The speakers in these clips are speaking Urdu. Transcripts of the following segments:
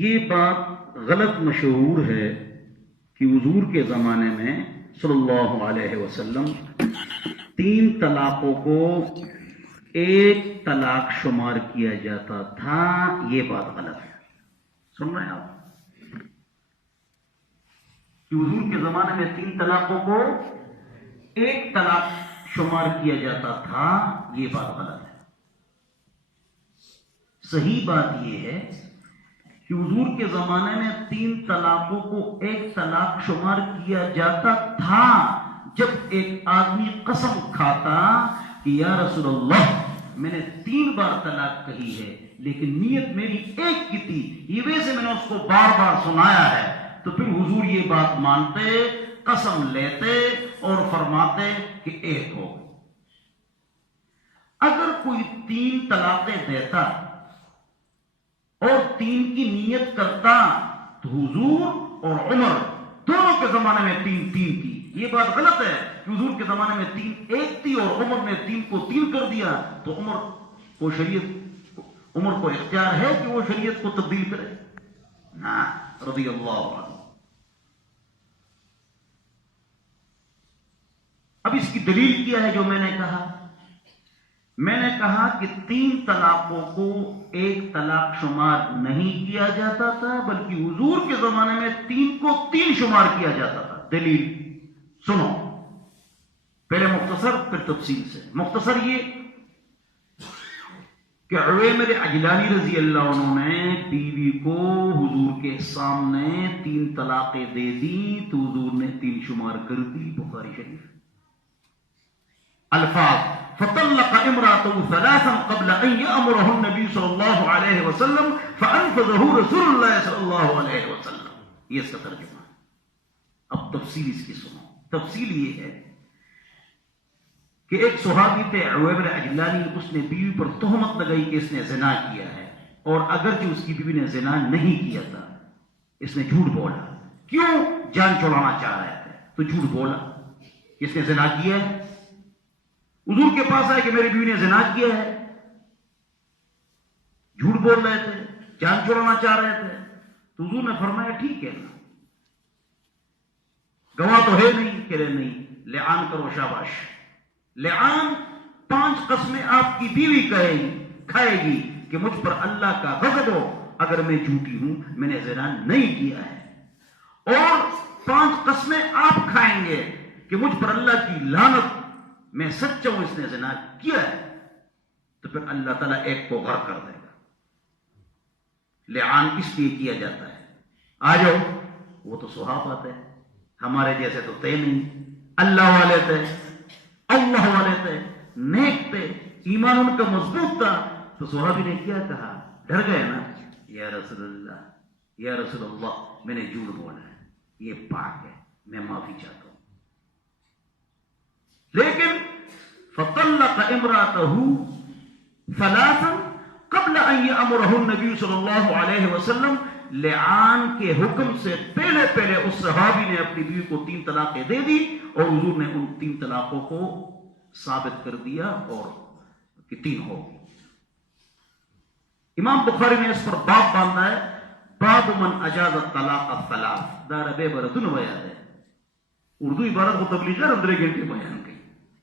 یہ بات غلط مشہور ہے کہ حضور کے زمانے میں صلی اللہ علیہ وسلم 3 طلاقوں کو ایک طلاق شمار کیا جاتا تھا. یہ بات غلط ہے. سن رہے ہیں آپ کہ حضور کے زمانے میں 3 طلاقوں کو ایک طلاق شمار کیا جاتا تھا. یہ بات غلط ہے. صحیح بات یہ ہے کہ حضور کے زمانے میں 3 طلاقوں کو ایک طلاق شمار کیا جاتا تھا جب ایک آدمی قسم کھاتا کہ یا رسول اللہ میں نے 3 بار طلاق کہی ہے لیکن نیت میری ایک کی تھی، یہ وجہ سے میں نے اس کو بار بار سنایا ہے. تو پھر حضور یہ بات مانتے، قسم لیتے اور فرماتے کہ ایک ہو. اگر کوئی 3 طلاقیں دیتا اور 3 کی نیت کرتا تو حضور اور عمر دونوں کے زمانے میں 3 تھی. یہ بات غلط ہے کہ حضور کے زمانے میں 3 ایک تھی اور عمر نے 3 کو 3 کر دیا. تو عمر کو اختیار ہے کہ وہ شریعت کو تبدیل کرے. ہاں رضی اللہ عنہ. اب اس کی دلیل کیا ہے جو میں نے کہا؟ میں نے کہا کہ 3 طلاقوں کو ایک طلاق شمار نہیں کیا جاتا تھا بلکہ حضور کے زمانے میں 3 کو 3 شمار کیا جاتا تھا. دلیل سنو، پہلے مختصر پھر تفصیل سے. مختصر یہ کہ عویمر عجلانی رضی اللہ عنہ نے بیوی کو حضور کے سامنے 3 طلاقیں دے دی تو حضور نے 3 شمار کر دی. بخاری شریف. الفاظ فطلق امراته 3 قبل ان يأمره النبي صلى الله عليه وسلم فانفذه رسول الله صلى الله عليه وسلم. یہ اس کا ترجمہ. اب تفصیل اس کی سنو. تفصیل یہ ہے کہ ایک صحابی تھے عویمر عجلانی، اس نے بیوی پر تہمت لگائی کہ اس نے زنا کیا ہے، اور اگرچہ اس کی بیوی نے زنا نہیں کیا تھا اس نے جھوٹ بولا. کیوں؟ جان چھڑانا چاہ رہے تھے تو جھوٹ بولا اس نے زنا کیا ہے. حضور کے پاس آئے کہ میری بیوی نے زنا کیا ہے، جھوٹ بول رہے تھے، جان چھڑانا چاہ رہے تھے. تو حضور نے فرمایا ٹھیک ہے نا، گواہ تو ہے نہیں. کہہ رہے نہیں، لعان کرو. شاباش. لعان 5 قسمیں آپ کی بیوی کھائے گی کہ مجھ پر اللہ کا غضب ہو اگر میں جھوٹی ہوں، میں نے زنا نہیں کیا ہے، اور 5 قسمیں آپ کھائیں گے کہ مجھ پر اللہ کی لعنت، میں سچا ہوں اس نے زنا کیا ہے. تو پھر اللہ تعالیٰ ایک کو غرق کر دے گا. لعان اس لیے کیا جاتا ہے. آ جاؤ، وہ تو صحابہ تھے، ہمارے جیسے تو تھے نہیں. اللہ والے تھے، اللہ والے تھے، نیک تھے، ایمان ان کا مضبوط تھا. تو صحابی نے کیا کہا؟ ڈر گئے نا، یا رسول اللہ، یا رسول اللہ میں نے جھوٹ بولا ہے، یہ پاک ہے، میں معافی چاہتا ہوں. لیکن فطلق امراته 3 قبل ان يأمره النبي صلی اللہ علیہ وسلم. لعان کے حکم سے پہلے اس صحابی نے اپنی بیوی کو 3 طلاقیں دے دی اور حضور نے ان 3 طلاقوں کو ثابت کر دیا اور کہ 3 ہو. امام بخاری نے اس پر باب باندھا ہے، باب من اجاز الطلاق الثلاث. دار بے برتن بیان ہے. اردو عبارت کو تبلیغ کر 15 گھنٹے بیان کی.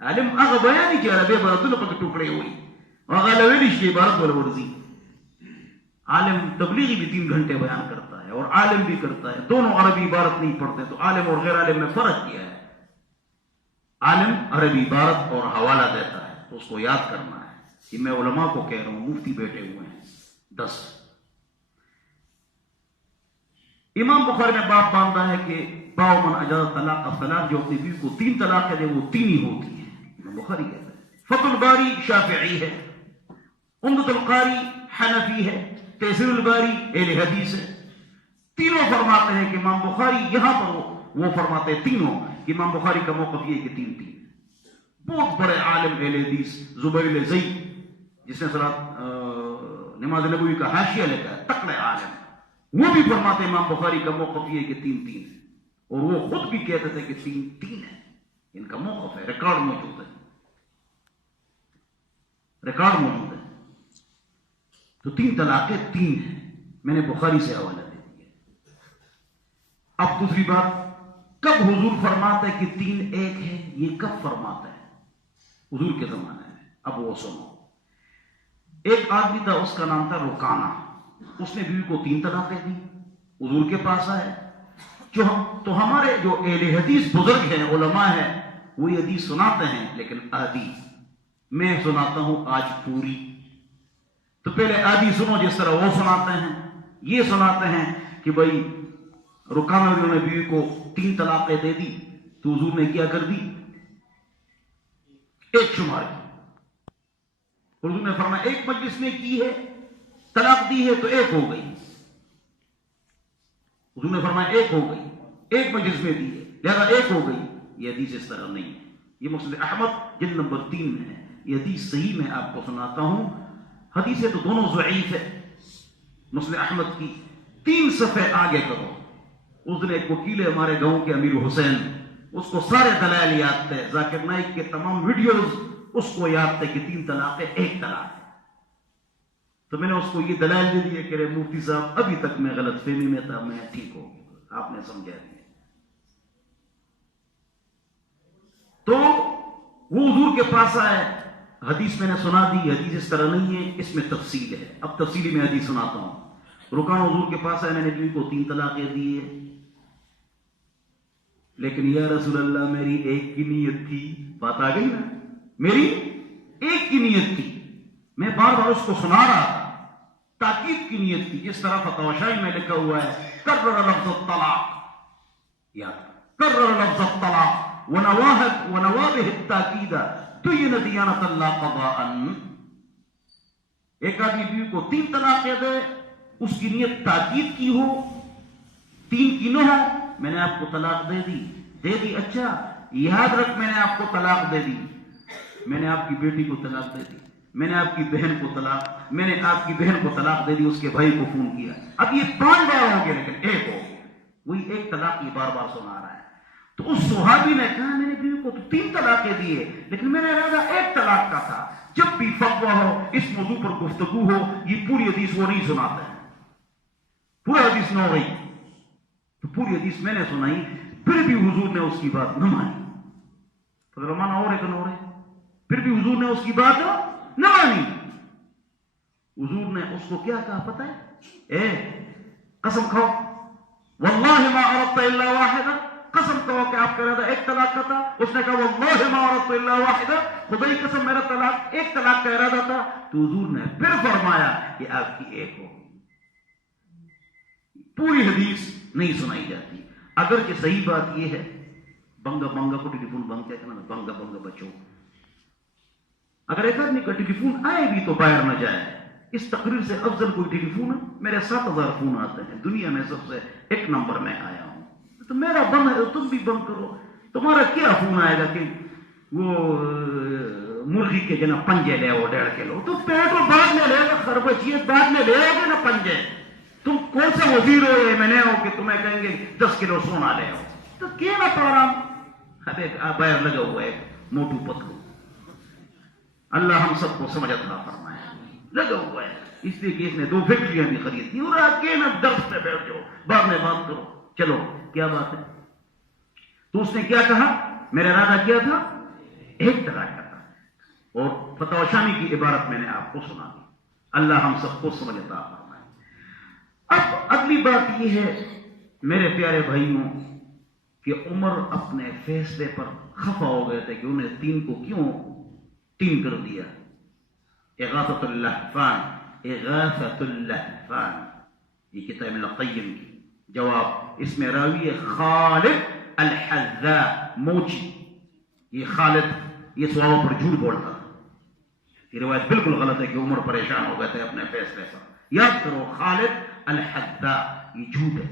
عالم هغه بیان چې عربی عبارتونه پکې ټوکړې وي، هغه لویل شي عبارت ورورځي. عالم تبلیغی بھی 3 گھنٹے بیان کرتا ہے اور عالم بھی کرتا ہے، دونوں عربی عبارت نہیں پڑھتے. تو عالم اور غیر عالم میں فرق کیا ہے؟ عالم عربی عبارت اور حوالہ دیتا ہے تو اس کو یاد کرنا ہے. کہ میں علماء کو کہہ رہا ہوں، مفتی بیٹھے ہوئے ہیں 10. امام بخاری نے باب باندھا ہے کہ باب من اجاز طلاق الثلاث، جو اپنی بیوی کو 3 طلاق دے وہ 3 ہی ہوتی ہیں. بخاری کہتا ہے. فتح الباری شافعی ہے، عمدۃ القاری حنفی ہے، تیسیر الباری اہل حدیث ہے. تینوں فرماتے ہیں کہ امام بخاری یہاں پر وہ فرماتے ہیں تینوں کہ امام بخاری کا موقف یہ کہ 3. بہت بڑے عالم اہل حدیث زبیر بن زید جس نے نماز نبوی کا حاشیہ لکھا ہے، تکڑے عالم، وہ بھی فرماتے ہیں امام بخاری کا موقف یہ کہ 3 ہے. اور وہ خود بھی کہتے تھے کہ 3 ہے. ان کا موقف ہے، ریکارڈ موجود ہے. تو 3 طلاقیں 3 ہیں. میں نے بخاری سے حوالہ دیا. اب دوسری بات، کب حضور فرماتے کہ تین ایک ہے؟ یہ کب فرماتے ہیں؟ حضور کے زمانے میں. اب وہ سنو. ایک آدمی تھا، اس کا نام تھا رکانہ. اس نے بیوی کو 3 طلاقیں دی. حضور کے پاس آئے. تو ہمارے جو اہل حدیث بزرگ ہیں، علماء ہیں، وہ یہ حدیث سناتے ہیں لیکن آدھی. میں سناتا ہوں آج پوری. تو پہلے آدھی سنو جس طرح وہ سناتے ہیں. یہ سناتے ہیں کہ بھائی رکانہ نے بیوی کو 3 طلاقیں دے دی تو حضور نے کیا کر دی؟ ایک شمار کی. حضور نے فرمایا ایک مجلس میں کی ہے، طلاق دی ہے تو 1 ہو گئی. حضور نے فرمایا 1 ہو گئی، ایک مجلس میں دی ہے لہذا 1 ہو گئی. یہ حدیث اس طرح نہیں ہے. یہ مسند احمد جلد نمبر 3 میں ہے. یہ حدیث صحیح میں آپ کو سناتا ہوں. حدیثیں تو دونوں ضعیف ہے. مسند احمد کی 3 صفحے آگے کرو. اس دن ایک وکیل ہے ہمارے گاؤں کے، امیر حسین، اس کو سارے دلائل یاد تھے. ذاکر نائک کے تمام ویڈیوز اس کو یاد تھے کہ 3 طلاق ہے، 1 طلاق ہے. تو میں نے اس کو یہ دلائل دے دیے کہ مفتی صاحب ابھی تک میں غلط فہمی میں تھا، میں ٹھیک ہو گیا، آپ نے سمجھا دیا. تو وہ حضور کے پاس آئے. حدیث میں نے سنا دی. حدیث اس طرح نہیں ہے، اس میں تفصیل ہے. اب تفصیلی میں حدیث سناتا ہوں. رکانہ حضور کے پاس آئے، میں نے بیوی کو 3 طلاقیں دی ہے لیکن یا رسول اللہ میری 1 کی نیت تھی. بات آ گئی نا، میری 1 کی نیت تھی. میں بار بار اس کو سنا رہا تھا، تاکید کی نیت تھی. جس طرح فتاوی شاہی میں لکھا ہوا ہے کرر لفظ الطلاق، یاد کرر لفظ الطلاق ونوابه التاکید دین دیانت اللہ قضاء. ایک آدمی بیوی کو 3 طلاقیں دے، اس کی نیت تاکید کی ہو، 3 کی نہ ہو. میں نے آپ کو طلاق دے دی. اچھا یاد رکھ، میں نے آپ کو طلاق دے دی. میں نے آپ کی بیٹی کو طلاق دے دی. میں نے آپ کی بہن کو طلاق دے دی. اس کے بھائی کو فون کیا. اب یہ 5 بار ہو گیا لیکن 1 ہو گیا. وہی 1 طلاق یہ بار بار سنا رہا ہے. تو اس صحابی نے کہا میں نے بیوی کو تو 3 طلاقیں دیے لیکن میرا ارادہ 1 طلاق کا تھا. جب بھی فتویٰ ہو، اس موضوع پر گفتگو ہو، یہ پوری حدیث وہ نہیں سناتے ہیں. پورا حدیث نہ ہو گئی تو پوری حدیث میں نے سنائی، پھر بھی حضور نے اس کی بات نہ مانی. تو مانا ہو رہے کہ نہ ہو رہے، پھر بھی حضور نے اس کی بات نہ مانی. حضور نے اس کو کیا کہا پتہ ہے؟ قسم کھاؤ واللہ ما اردت الا واحدہ. قسم کہو کہ آپ کا ارادہ 1 طلاق کا تھا. اس نے کہا واللہ ما اردت الا واحدہ، خدا کی قسم میرا طلاق 1 طلاق کا ارادہ تھا. تو حضور نے پھر فرمایا کہ آپ کی 1 ہو. پوری حدیث نہیں سنائی جاتی. اگرچہ صحیح بات یہ ہے، بنگا بنگا کو ٹیلی فون بند کہتے ہیں، بنگا بنگا بچوں. اگر ایک آدمی کا ٹیلی فون آئے بھی تو باہر نہ جائے. اس تقریر سے افضل کوئی ٹیلی فون ہے؟ میرے 7000 فون آتے ہیں، دنیا میں سب سے 1 نمبر میں آیا ہوں. تو میرا بند ہے، تم بھی بند کرو. تمہارا کیا فون آئے گا کہ وہ مرغی کے جنا پنجے لے آؤ 1.5 کلو. تو پیٹرول بعد میں لے گا، خربچیت بعد میں لے آؤ گے نا پنجے. تم کون سا وزیر ہو یا میں نے ہو کہ تمہیں کہیں گے 10 کلو سونا لے آؤ. تو کیا نہ پڑا باہر لگا ہوا ہے موٹو پتلو. اللہ ہم سب کو سمجھ عطا فرمائے. لگا ہوا ہے اس لیے کہ اس نے 2 فیکٹریاں بھی خرید دی. اور آپ کے نا درس پہ بیٹھ جاؤ، بعد میں بات کرو. چلو کیا بات ہے؟ تو اس نے کیا کہا؟ میرا ارادہ کیا تھا 1 طلاق کا تھا. اور فتاوی شامی کی عبارت میں نے آپ کو سنا دی. اللہ ہم سب کو سمجھ عطا فرمائے. اب اگلی بات یہ ہے میرے پیارے بھائیوں کہ عمر اپنے فیصلے پر خفا ہو گئے تھے کہ انہیں 3 کو کیوں 3 کر دیا. اغاثۃ اللہفان، اغاثۃ اللہفان، یہ کتاب ابن القیم کی. جواب، اس میں راوی خالد الحذاء موچی. یہ خالد یہ سوالوں پر جھوٹ بولتا تھا. یہ روایت بالکل غلط ہے کہ عمر پریشان ہو گئے تھے اپنے فیصلے پر. یاد کرو خالد الحذاء یہ جھوٹ ہے.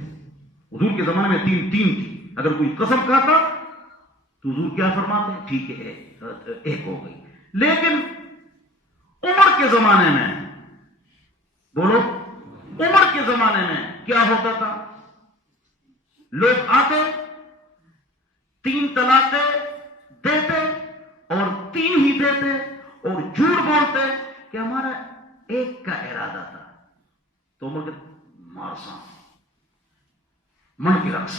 حضور کے زمانے میں 3 تھی. اگر کوئی قسم کھاتا تو حضور کیا فرماتے ہیں؟ ٹھیک ہے 1 ہو گئی. لیکن عمر کے زمانے میں، بولو، عمر کے زمانے میں کیا ہوتا تھا؟ لوگ آتے 3 طلاقیں دیتے اور 3 ہی دیتے اور جھوٹ بولتے کہ ہمارا 1 کا ارادہ تھا. تو عمر کے مارسا من کی رقص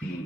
3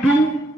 2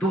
2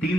3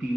3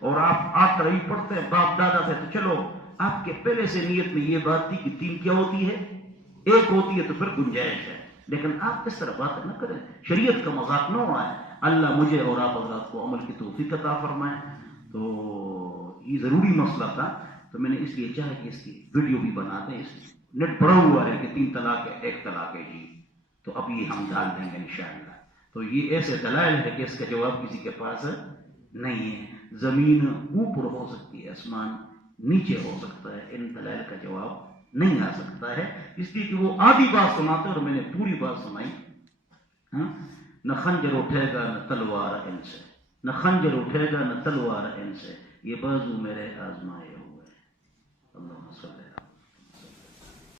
اور آپ آ کر ہی پڑھتے ہیں باپ دادا سے، تو چلو آپ کے پہلے سے نیت میں یہ بات تھی کہ 3 کیا ہوتی ہے، 1 ہوتی ہے تو پھر گنجائش ہے، لیکن آپ اس طرح بات نہ کریں، شریعت کا مذاق نہ ہوا ہے۔ اللہ مجھے اور آپ حضرات کو عمل کی توفیق عطا فرمائے۔ تو یہ ضروری مسئلہ تھا، تو میں نے اس لیے چاہا کہ اس کی ویڈیو بھی بنا دیں۔ اس نیٹ بڑا ہوا ہے کہ 3 طلاق ہے، 1 طلاق ہے جی، تو اب یہ ہم ڈال دیں گے انشاءاللہ۔ تو یہ ایسے دلائل ہے کہ اس کا جواب کسی کے پاس نہیں ہے۔ زمین اوپر ہو سکتی ہے، آسمان نیچے ہو سکتا ہے، ان دلائل کا جواب نہیں آ سکتا ہے، اس لیے کہ وہ آدھی بات سناتے اور میں نے پوری بات سنائی۔ نہ خنجر اٹھے گا نہ تلوار ان سے، نہ خنجر اٹھے گا نہ تلوار ان سے، یہ بازو میرے آزمائے ہوئے۔ اللہ صلی